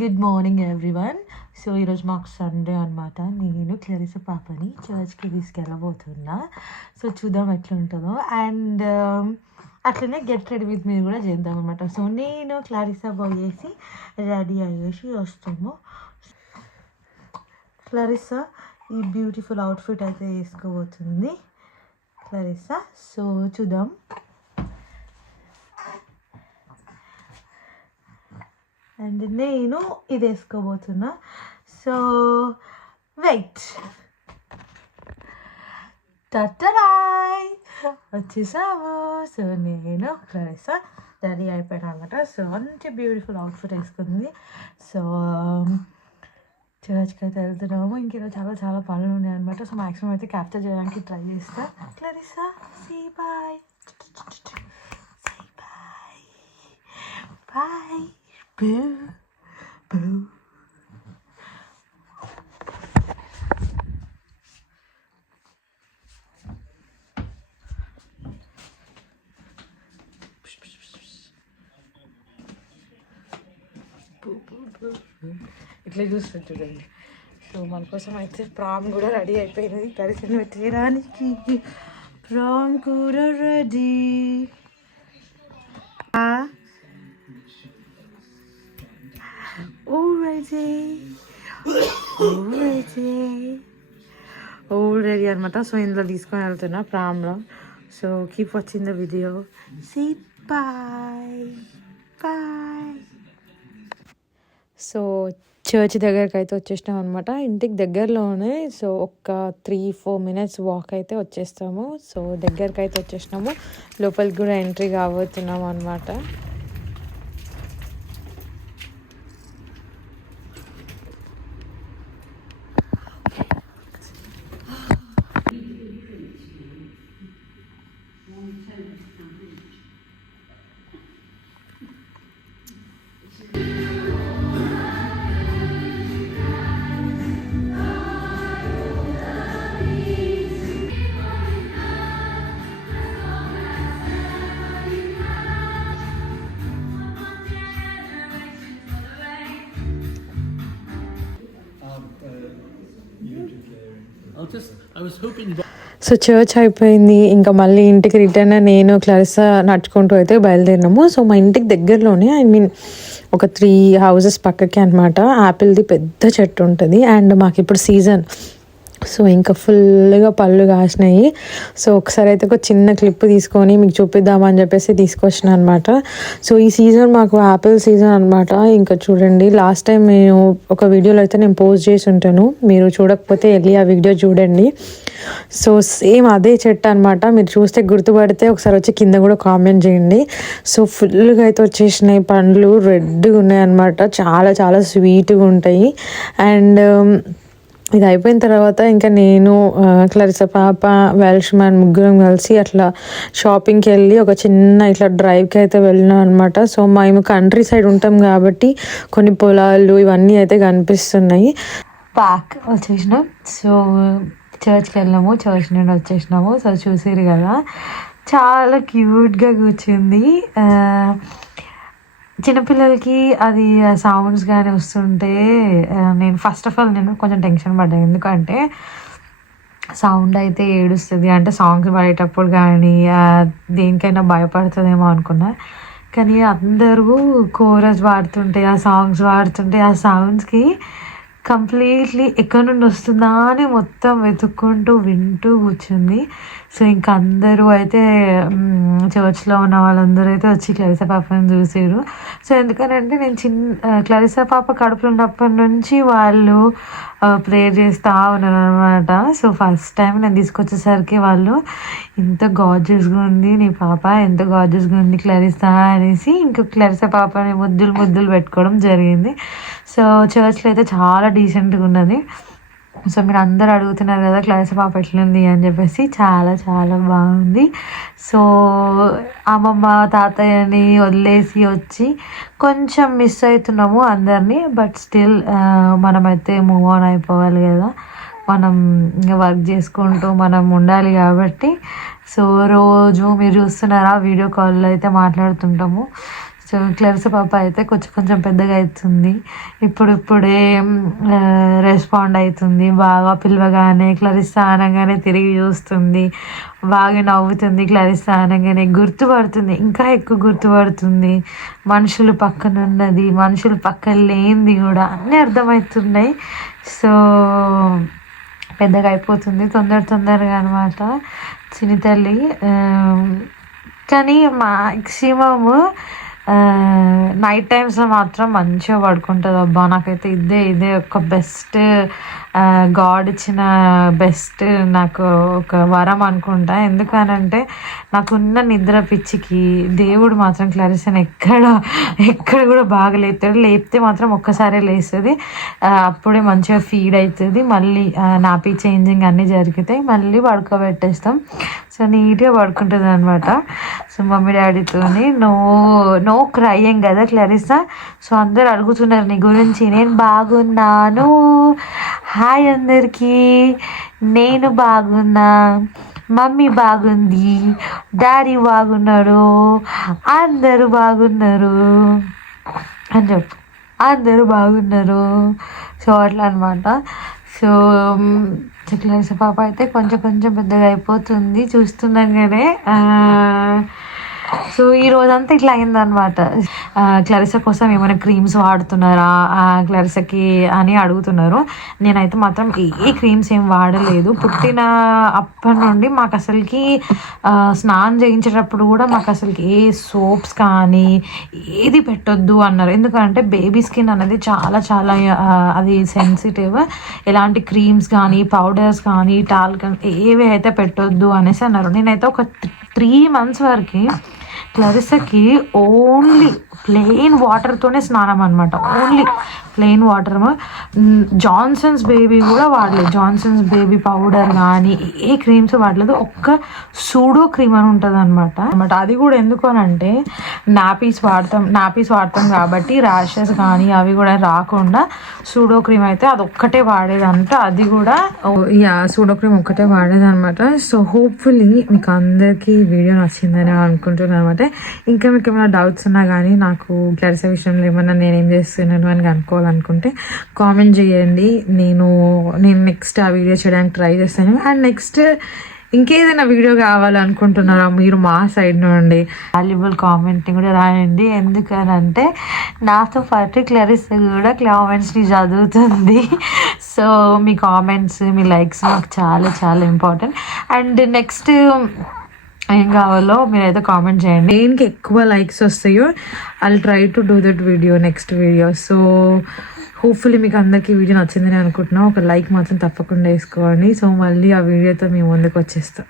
Good morning everyone so ఈరోజు మాకు Sunday అనమాట నేను క్లరిస పాపని చర్చ్కి తీసుకెళ్ళబోతున్నా. సో చూద్దాం ఎట్లా ఉంటుందో అండ్ um, అట్లనే గెట్ రెడీ విత్ మీరు కూడా చేద్దాం అనమాట సో నేను క్లారిసా పోయేసి రెడీ అయ్యేసి వస్తాము. క్లారిసా ఈ బ్యూటిఫుల్ అవుట్ఫిట్ అయితే వేసుకోబోతుంది. క్లారిసా సో చూద్దాం. అండ్ నేను ఇది వేసుకోబోతున్నా. So wait. టట్టరాయ్! వచ్చేసాము సో నేను క్లరిసా రెడీ అయిపోయాను అనమాట. సో మంచి బ్యూటిఫుల్ అవుట్ఫిట్ వేసుకుంది. సో చర్చ్కి అయితే వెళ్తున్నాము. ఇంకేదో చాలా చాలా పనులు ఉన్నాయి అనమాట. సో మ్యాక్సిమం అయితే క్యాప్చర్ చేయడానికి ట్రై చేస్తా. Clarissa see bye. Bye. Bye. Boo. Boo. ఇట్లా చూస్తుంది చూడండి సో మన కోసం అయితే ప్రామ్ కూడా రెడీ అయిపోయింది కలిసి తీయడానికి ప్రామ్ కూడా రెడీ already already already అనమాట సో ఇందులో తీసుకొని వెళ్తున్నా ప్రామ్లో so keep watching the video see bye bye so church దగ్గరికి అయితే వచ్చేసినాం అనమాట ఇంటికి దగ్గరలోనే సో ఒక త్రీ ఫోర్ మినిట్స్ వాక్ అయితే వచ్చేస్తాము. సో దగ్గరికి అయితే వచ్చేసినాము. లోపలికి కూడా ఎంట్రీ కాబోతున్నాం అనమాట సో చర్చ్ అయిపోయింది. ఇంకా మళ్ళీ ఇంటికి రిటర్న్ నేను క్లారిసా నడుచుకుంటూ అయితే బయలుదేరినాము. సో మా ఇంటికి దగ్గరలోనే ఐ మీన్ ఒక త్రీ హౌజెస్ పక్కకి అనమాట యాపిల్ది పెద్ద చెట్టు ఉంటుంది. అండ్ మాకు ఇప్పుడు సీజన్ సో ఇంకా ఫుల్గా పళ్ళు కాసినాయి. సో ఒకసారి అయితే ఒక చిన్న క్లిప్ తీసుకొని మీకు చూపిద్దామని చెప్పేసి తీసుకొచ్చిన అనమాట సో ఈ సీజన్ మాకు యాపిల్ సీజన్ అనమాట ఇంకా చూడండి లాస్ట్ టైం నేను ఒక వీడియోలో అయితే నేను పోస్ట్ చేసి ఉంటాను. మీరు చూడకపోతే వెళ్ళి ఆ వీడియో చూడండి. సో సేమ్ అదే చెట్టు అనమాట మీరు చూస్తే గుర్తుపడితే ఒకసారి వచ్చి కింద కూడా కామెంట్ చేయండి. సో ఫుల్గా అయితే వచ్చేసినాయి పండ్లు రెడ్గా ఉన్నాయి అనమాట చాలా చాలా స్వీట్గా ఉంటాయి. అండ్ ఇది అయిపోయిన తర్వాత ఇంకా నేను క్లరిస పాప వెల్ష్మాన్ ముగ్గురం కలిసి అట్లా షాపింగ్కి వెళ్ళి ఒక చిన్న ఇట్లా డ్రైవ్కి అయితే వెళ్ళినాం అనమాట సో మేము కంట్రీ సైడ్ ఉంటాం కాబట్టి కొన్ని పొలాలు ఇవన్నీ అయితే కనిపిస్తున్నాయి. పాక్ వచ్చేసినాం. సో చర్చ్కి వెళ్ళాము. చర్చ్ నుండి వచ్చేసినాము. సో చూసారు కదా. చాలా క్యూట్గా కూర్చుంది. చిన్నపిల్లలకి అది సౌండ్స్ కానీ వస్తుంటే నేను ఫస్ట్ ఆఫ్ ఆల్ నేను కొంచెం టెన్షన్ పడ్డాను. ఎందుకంటే సౌండ్ అయితే ఏడుస్తుంది. అంటే సాంగ్స్ పాడేటప్పుడు కానీ దేనికైనా భయపడుతుందేమో అనుకున్నా. కానీ అందరూ కోరస్ పాడుతుంటే ఆ సాంగ్స్ పాడుతుంటే ఆ సౌండ్స్కి కంప్లీట్లీ ఎక్కడి నుండి వస్తుందా అని మొత్తం వెతుక్కుంటూ వింటూ కూర్చుంది. సో ఇంకా అందరూ అయితే చర్చ్లో ఉన్న వాళ్ళందరూ అయితే వచ్చి క్లరిసా పాపని చూసారు. సో ఎందుకనంటే నేను చిన్న క్లరిసా పాప కడుపులో ఉన్నప్పటి నుంచి వాళ్ళు ప్రేయర్ చేస్తూ ఉన్నారు అనమాట సో ఫస్ట్ టైం నేను తీసుకొచ్చేసరికి వాళ్ళు ఇంత గాజెస్గా ఉంది నీ పాప ఎంత గాజెస్గా ఉంది క్లరిసా అనేసి ఇంకా క్లరిసా పాపని ముద్దులు ముద్దులు పెట్టుకోవడం జరిగింది. సో చర్చ్లో అయితే చాలా డీసెంట్గా ఉన్నది. సో మీరు అందరు అడుగుతున్నారు కదా క్లాస్ పాప ఎట్లుంది అని చెప్పేసి చాలా చాలా బాగుంది. సో అమ్మమ్మ తాతయ్యని వదిలేసి వచ్చి కొంచెం మిస్ అవుతున్నాము అందరినీ బట్ స్టిల్ మనమైతే మూవ్ ఆన్ అయిపోవాలి కదా. మనం ఇంకా వర్క్ చేసుకుంటూ మనం ఉండాలి కాబట్టి. సో రోజు మీరు చూస్తున్నారా వీడియో కాల్లో అయితే మాట్లాడుతుంటాము. సో పాప అయితే కొంచెం కొంచెం పెద్దగా అవుతుంది. ఇప్పుడు ఇప్పుడే రెస్పాండ్ అవుతుంది. బాగా పిలవగానే క్లరిస్తా అనగానే తిరిగి చూస్తుంది. బాగా నవ్వుతుంది క్లరిస్తా అనగానే గుర్తుపడుతుంది. ఇంకా ఎక్కువ గుర్తుపడుతుంది. మనుషులు పక్కన ఉన్నది మనుషులు పక్కన లేనిది కూడా అన్నీ అర్థమవుతున్నాయి. సో పెద్దగా అయిపోతుంది. తొందర తొందరగా అనమాట చిన్న తల్లి కానీ మ్యాక్సిమము నైట్ టైమ్స్లో మాత్రం మంచిగా పడుకుంటుంది. అబ్బా నాకైతే ఇదే ఇదే ఒక బెస్ట్ గాడ్ ఇచ్చిన బెస్ట్ నాకు ఒక వరం అనుకుంటా. ఎందుకనంటే నాకున్న నిద్ర పిచ్చికి దేవుడు మాత్రం క్లారిసన్ ఎక్కడ ఎక్కడ కూడా బాగా లేపుతాడు. లేపితే మాత్రం ఒక్కసారే లేస్తుంది. అప్పుడే మంచిగా ఫీడ్ అవుతుంది మళ్ళీ నాపీ చేంజింగ్ అన్నీ జరుగుతాయి. మళ్ళీ పడుకోబెట్టేస్తాం. సో నీట్గా పడుకుంటుంది అనమాట సో మమ్మీ డాడీతోని నో నో క్రయింగ్ కదా క్లారిసా సో అందరు అడుగుతున్నారు నీ గురించి. నేను బాగున్నాను. హాయ్ అందరికీ. నేను బాగున్నా. మమ్మీ బాగుంది. డాడీ బాగున్నాడు. అందరూ బాగున్నారు. అని చెప్పు. అందరూ బాగున్నారు. సో అట్లా అనమాట సో um, క్లరిస పాప అయితే కొంచెం కొంచెం పెద్దగా అయిపోతుంది చూస్తుండగానే సో ఈ రోజంతా ఇట్లా అయిందనమాట క్లరిస కోసం ఏమైనా క్రీమ్స్ వాడుతున్నారా? ఆ, క్లరిసకి అని అడుగుతున్నారు. నేనైతే మాత్రం ఏ క్రీమ్స్ ఏం వాడలేదు. పుట్టిన అప్పటి నుండి మాకు అసలుకి స్నానం చేయించేటప్పుడు కూడా మాకు అసలుకి ఏ సోప్స్ కానీ ఏది పెట్టొద్దు అన్నారు. ఎందుకంటే బేబీ స్కిన్ అనేది చాలా చాలా అది సెన్సిటివ్ ఎలాంటి క్రీమ్స్ కానీ పౌడర్స్ కానీ టాల్ కానీ ఏవి అయితే పెట్టొద్దు అనేసి అన్నారు. నేనైతే ఒక త్రీ మంత్స్ వరకు క్లరిసకి ఓన్లీ ప్లెయిన్ వాటర్తోనే స్నానం అనమాట only plain water Johnson's baby కూడా వాడలేదు. జాన్సన్స్ బేబీ పౌడర్ కానీ ఏ క్రీమ్స్ వాడలేదు. ఒక్క సూడో క్రీమ్ అని ఉంటుంది అనమాట అనమాట అది కూడా ఎందుకు అని అంటే నాపీస్ వాడతాం నాపీస్ వాడతాం కాబట్టి ర్యాషెస్ కానీ అవి కూడా రాకుండా సూడో క్రీమ్ అయితే అది ఒక్కటే వాడేదంట. అది కూడా యా సూడో క్రీమ్ ఒక్కటే వాడేది అనమాట సో హోప్ఫుల్లీ మీకు అందరికీ వీడియో నచ్చిందని అనుకుంటున్నాను అనమాట ఇంకా మీకు ఏమైనా డౌట్స్ ఉన్నా కానీ నాకు క్లారిఫై విషయంలో ఏమైనా నేను ఏం చేస్తున్నాను అని అనుకోవాలనుకుంటే కామెంట్ చేయండి. నేను నేను నెక్స్ట్ ఆ వీడియో చేయడానికి ట్రై చేస్తాను. అండ్ నెక్స్ట్ ఇంకేదైనా వీడియో కావాలనుకుంటున్నారా మీరు మా సైడ్ నుండి? వాల్యుబుల్ కామెంట్ని కూడా రాయండి. ఎందుకనంటే నాతో పాటు క్లరిస్ కూడా కామెంట్స్ని చదువుతుంది. సో మీ కామెంట్స్ మీ లైక్స్ నాకు చాలా చాలా ఇంపార్టెంట్ అండ్ నెక్స్ట్ ఏం కావాలో మీరైతే కామెంట్ చేయండి. దేనికి ఎక్కువ లైక్స్ వస్తాయో I try to do that video next video so hopefully మీకు అందరికీ వీడియో నచ్చిందని అనుకుంటున్నాం. ఒక లైక్ మాత్రం తప్పకుండా వేసుకోండి. సో మళ్ళీ ఆ వీడియోతో మేము ముందుకు వచ్చేస్తాం.